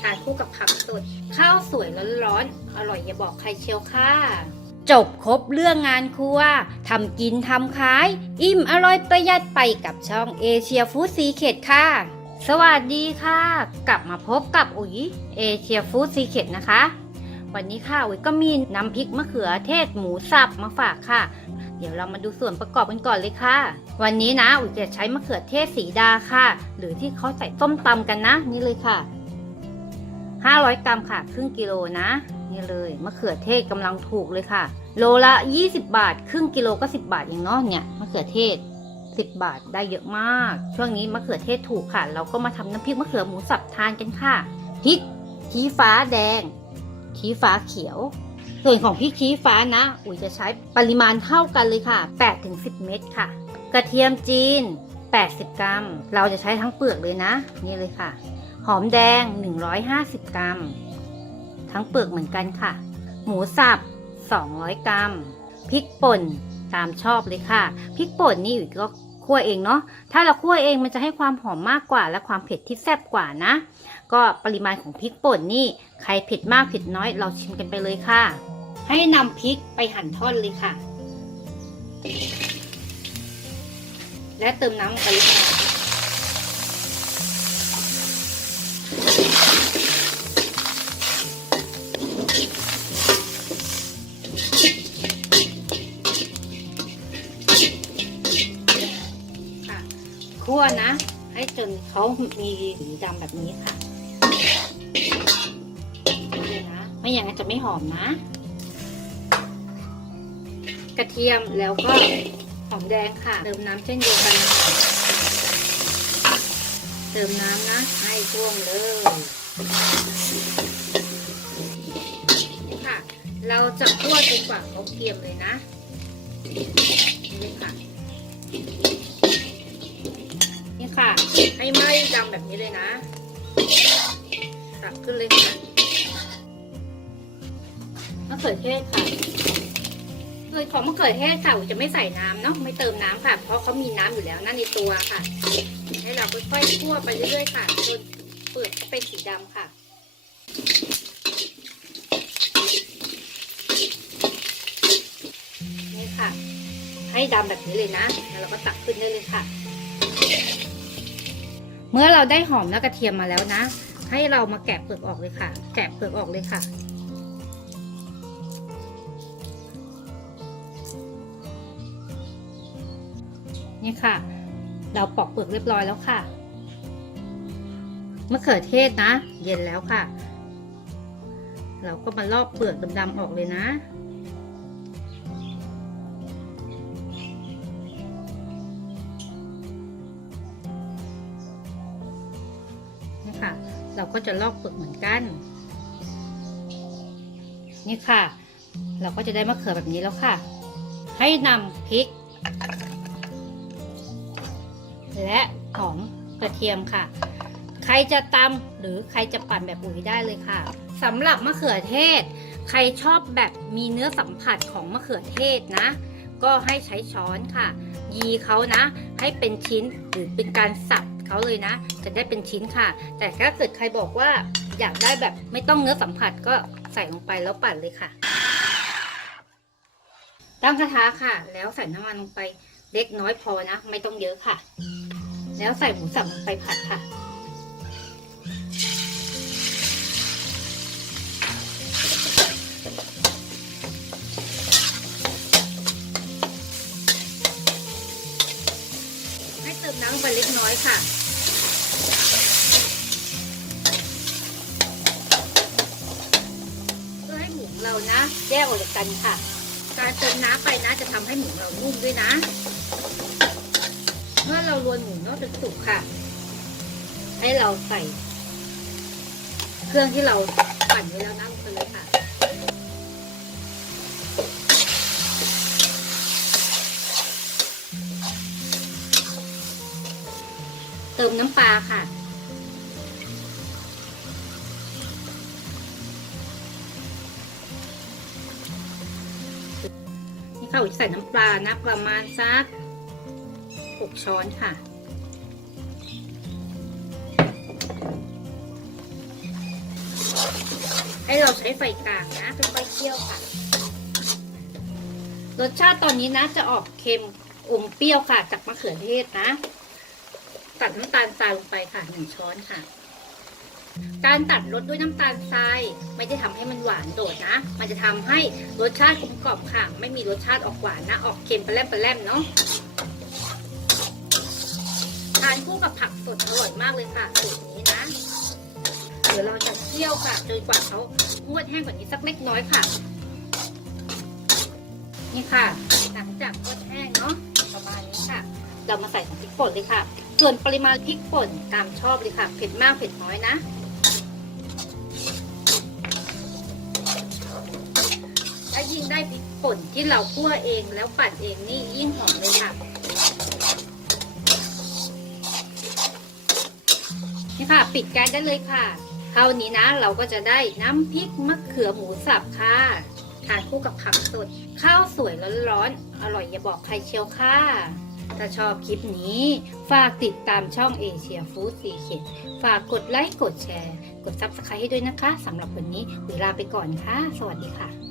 ทานคู่กับผักสด ข้าวสวยร้อนๆอร่อยอย่าบอกใครเชียวค่ะ จบครบเรื่องงานครัวทำกินทำขาย อิ่มอร่อยประหยัดไปกับช่องเอเชียฟู้ดซีเคดค่ะ สวัสดีค่ะ กลับมาพบกับอุ๋ยเอเชียฟู้ดซีเคดนะคะ วันนี้ค่ะอุ๋ยก็มีน้ำพริกมะเขือเทศหมูสับมาฝากค่ะเดี๋ยวเรามาดูส่วนประกอบกันก่อนเลยค่ะ วันนี้นะอุ๋ยจะใช้มะเขือเทศสีดาค่ะ หรือที่เขาใส่ต้มตำกันนะ นี่เลยค่ะ 500 กรัมค่ะ ครึ่งกิโลนะ นี่เลยมะเขือเทศกำลังถูกเลยค่ะ โลละ 20 บาท ครึ่งกิโลก็ 10 บาทเองเนาะเนี่ยมะเขือเทศ 10 บาทได้เยอะมาก ช่วงนี้มะเขือเทศถูกค่ะ เราก็มาทำน้ำพริกมะเขือหมูสับทานกันค่ะพริกชี้ฟ้าแดงชี้ฟ้าเขียว ส่วนของพริกชี้ฟ้านะ อุ๋ยจะใช้ปริมาณเท่ากันเลยค่ะ 8-10 เม็ดค่ะ กระเทียมจีน 80 กรัม เราจะใช้ทั้งเปลือกเลยนะ นี่เลยค่ะ หอมแดง 150 กรัม ทั้งเปลือกเหมือนกันค่ะ หมูสับ 200 กรัม พริกป่นตามชอบเลยค่ะ พริกป่นนี่อยู่ก็คั่วเองเนาะ ถ้าเราคั่วเองมันจะให้ความหอมมากกว่า และความเผ็ดที่แซ่บกว่านะ ก็ปริมาณของพริกป่นนี่ใครเผ็ดมากเผ็ดน้อยเราชิมกันไปเลยค่ะ ให้นำพริกไปหั่นท่อนเลยค่ะ และเติมน้ำลงไปเลยค่ะ ค่ะคั่วนะ ให้จนเขามีสีดำแบบนี้ค่ะนี่นะไม่อย่างนั้นจะไม่หอมนะ กระเทียมแล้วก็หอมแดงค่ะ เติมน้ำเช่นเดียวกัน เติมน้ำนะ ให้ท่วมเลยค่ะ เราจะคั่วจนกว่าเขาเกรียมเลยนะนี่ค่ะนี่ค่ะ ให้ไหม้ดำแบบนี้เลยนะตักขึ้นเลยค่ะมะเขือเทศค่ะ ส่วนของมะเขือเทศค่ะจะไม่ใส่น้ำเนาะไม่เติมน้ำค่ะ เพราะเขามีน้ำอยู่แล้วนั่นในตัวค่ะ ให้เราค่อยๆคั่วไปเรื่อยๆค่ะจนเปลือกเขาเป็นสีดำค่ะนี่ค่ะ ให้ดำแบบนี้เลยนะแล้วเราก็ตักขึ้นได้เลยค่ะ เมื่อเราได้หอมและกระเทียมมาแล้วนะ ให้เรามาแกะเปลือกออกเลยค่ะ แกะเปลือกออกเลยค่ะ นี่ค่ะ เราปอกเปลือกเรียบร้อยแล้วค่ะมะเขือเทศนะ เย็นแล้วค่ะ เราก็มาลอกเปลือกดำๆออกเลยนะ นี่ค่ะ เราก็จะลอกเปลือกเหมือนกัน นี่ค่ะ เราก็จะได้มะเขือแบบนี้แล้วค่ะ ให้นำพริก และหอมกระเทียมค่ะ ใครจะตำหรือใครจะปั่นแบบอุ๋ยได้เลยค่ะสำหรับมะเขือเทศ ใครชอบแบบมีเนื้อสัมผัสของมะเขือเทศนะ ก็ให้ใช้ช้อนค่ะ ยีเขานะ ให้เป็นชิ้นหรือเป็นการสับเขาเลยนะ จะได้เป็นชิ้นค่ะ แต่ถ้าเกิดใครบอกว่าอยากได้แบบไม่ต้องเนื้อสัมผัสก็ใส่ลงไปแล้วปั่นเลยค่ะ ตั้งกระทะค่ะ แล้วใส่น้ำมันลงไปเล็กน้อยพอนะ ไม่ต้องเยอะค่ะ แล้วใส่หมูสับลงไปผัดค่ะ ให้เติมน้ำไปเล็กน้อยค่ะเพื่อให้หมูเรานะแยกออกจากกันค่ะ การเติมน้ำไปนะจะทำให้หมูเรานุ่มด้วยนะ เมื่อเรารวนหมูนอกจนสุกค่ะ ให้เราใส่ เครื่องที่เราปั่นไว้แล้วนะลงไปเลยค่ะเติมน้ำปลาค่ะ นี่ค่ะอุ๋ยใส่น้ำปลานะประมาณสัก ช้อนค่ะ ให้เราใช้ไฟกลางนะค่อยๆเคี่ยวค่ะ รสชาติตอนนี้นะจะออกเค็มอมเปรี้ยวค่ะ จากมะเขือเทศนะ ตัดน้ำตาลทรายลงไปค่ะหนึ่งช้อนค่ะ การตัดรสด้วยน้ำตาลทรายไม่ได้ทำให้มันหวานโดดนะ มันจะทำให้รสชาติกลมกล่อมค่ะ ไม่มีรสชาติออกหวานนะ ออกเค็มปลแรมปลาแรมเนาะานคู่กับผักสดอร่อยมากเลยค่ะสูตรนี้นะเดี๋ยวเราจะเคี่ยวค่ะจนกว่าเขางวดแห้งกว่านี้สักเล็กน้อยค่ะ นี่ค่ะ หลังจากงวดแห้งเนาะประมาณนี้ค่ะ เรามาใส่พริกป่นเลยค่ะ ส่วนปริมาณพริกป่นตามชอบเลยค่ะเผ็ดมากเผ็ดน้อยนะถ้ายิ่งได้พริกป่นที่เราคั่วเองแล้วปั่นเองนี่ยิ่งหอมเลยค่ะ นี่ค่ะ ปิดแก๊สได้เลยค่ะเท่านี้นะเราก็จะได้น้ำพริกมะเขือหมูสับค่ะทานคู่กับผักสด ข้าวสวยร้อนๆอร่อยอย่าบอกใครเชียวค่ะ ถ้าชอบคลิปนี้ ฝากติดตามช่องเอเชียฟู้ดสีเขียฝากกดไลค์กดแชร์ กดซับสไครต์ให้ด้วยนะคะสำหรับวันนี้เวลาไปก่อนค่ะ สวัสดีค่ะ